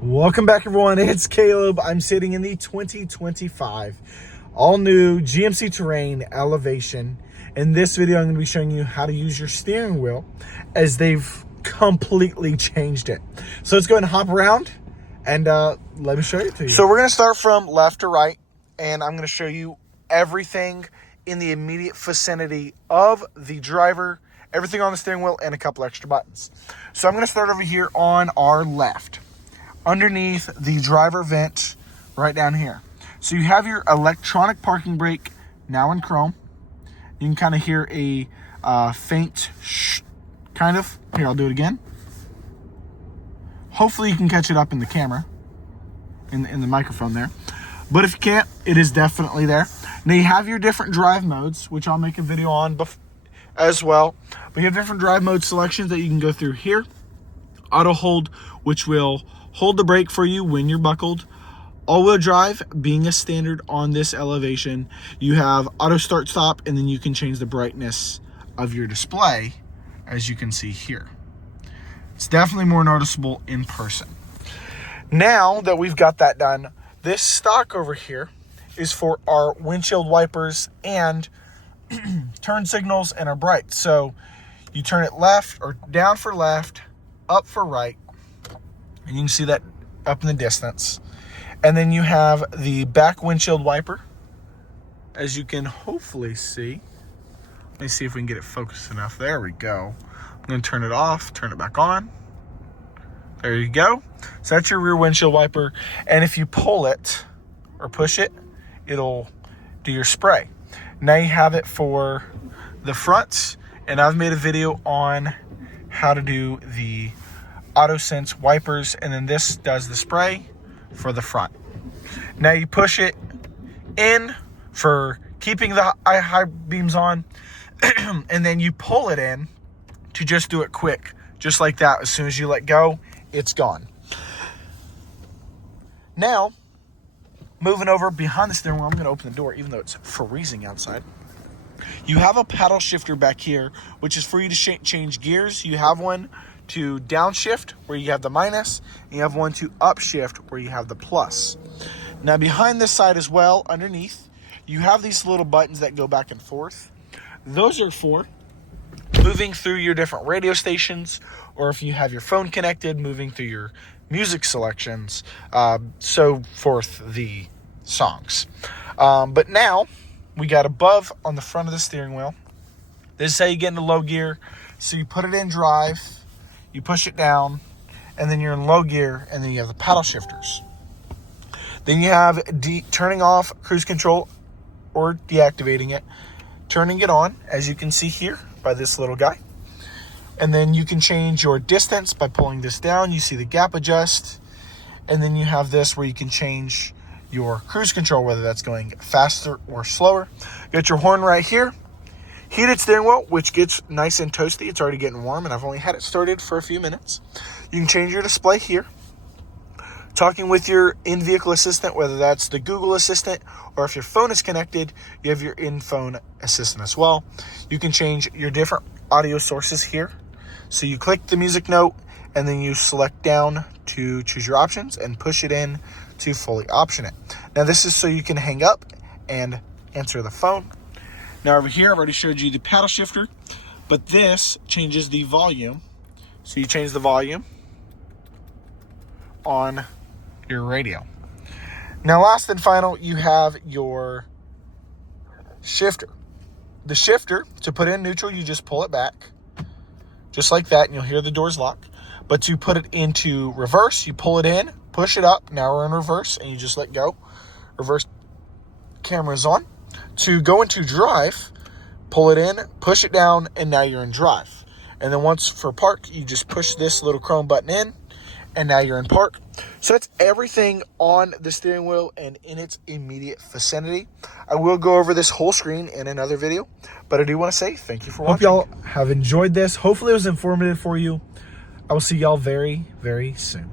Welcome back, everyone. It's Caleb. I'm sitting in the 2025 all-new GMC Terrain Elevation. In this video, I'm going to be showing you how to use your steering wheel as they've completely changed it. So let's go ahead and hop around and let me show it to you. So we're going to start from left to right, and I'm going to show you everything in the immediate vicinity of the driver, everything on the steering wheel, and a couple extra buttons. So I'm going to start over here on our left, underneath the driver vent right down here. So you have your electronic parking brake now in chrome. You can kind of hear a faint shh, kind of. Here, I'll do it again. Hopefully you can catch it up in the camera, in the microphone there. But if you can't, it is definitely there. Now you have your different drive modes, which I'll make a video on as well. But you have different drive mode selections that you can go through here. Auto hold, which will hold the brake for you when you're buckled. All-wheel drive being a standard on this elevation. You have auto start stop, and then you can change the brightness of your display, as you can see here. It's definitely more noticeable in person. Now that we've got that done, this stock over here is for our windshield wipers and turn signals and our brights. So you turn it left or down for left, up for right, and you can see that up in the distance. And then you have the back windshield wiper, as you can hopefully see. Let me see if we can get it focused enough. There we go. I'm going to turn it off, turn it back on. There you go. So that's your rear windshield wiper. And if you pull it or push it, it'll do your spray. Now you have it for the fronts, and I've made a video on how to do the AutoSense wipers, and then this does the spray for the front. Now you push it in for keeping the high beams on, and then you pull it in to just do it quick, just like that. As soon as you let go, it's gone. Now, moving over behind the steering wheel, I'm going to open the door even though it's freezing outside. You have a paddle shifter back here, which is for you to change gears. You have one to downshift, where you have the minus, and you have one to upshift, where you have the plus. Now behind this side as well, underneath, you have these little buttons that go back and forth. Those are for moving through your different radio stations, or if you have your phone connected, moving through your music selections, so forth the songs. But now, we got above on the front of the steering wheel. This is how you get into low gear. So you put it in drive, you push it down, and then you're in low gear, and then you have the paddle shifters. Then you have turning off cruise control or deactivating it, turning it on, as you can see here by this little guy. And then you can change your distance by pulling this down. You see the gap adjust. And then you have this where you can change your cruise control, whether that's going faster or slower. You got your horn right here. Heated steering wheel, which gets nice and toasty. It's already getting warm, and I've only had it started for a few minutes. You can change your display here. Talking with your in-vehicle assistant, whether that's the Google Assistant, or if your phone is connected, you have your in-phone assistant as well. You can change your different audio sources here. So you click the music note, and then you select down to choose your options and push it in to fully option it. Now this is so you can hang up and answer the phone. Now over here, I've already showed you the paddle shifter, but this changes the volume. So you change the volume on your radio. Now last and final, you have your shifter. The shifter, to put in neutral, you just pull it back, just like that, and you'll hear the doors lock. But to put it into reverse, you pull it in, push it up, now we're in reverse, and you just let go. Reverse camera's on. To go into drive, pull it in, push it down, and now you're in drive. And then once for park, you just push this little chrome button in, and now you're in park. So that's everything on the steering wheel and in its immediate vicinity. I will go over this whole screen in another video, but I do want to say thank you for watching. Hope y'all have enjoyed this. Hopefully it was informative for you. I will see y'all very, very soon.